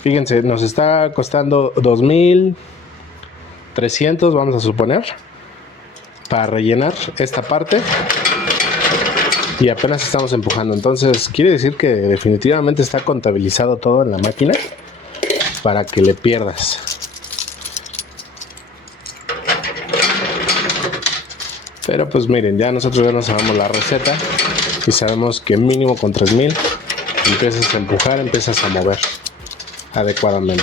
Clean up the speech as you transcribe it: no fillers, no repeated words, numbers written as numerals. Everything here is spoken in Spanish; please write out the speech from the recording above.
Fíjense, nos está costando 2,300, vamos a suponer, para rellenar esta parte. Y apenas estamos empujando. Entonces quiere decir que definitivamente está contabilizado todo en la máquina para que le pierdas. Pero pues miren, ya nosotros ya no sabemos la receta y sabemos que mínimo con 3,000 empiezas a empujar, empiezas a mover adecuadamente.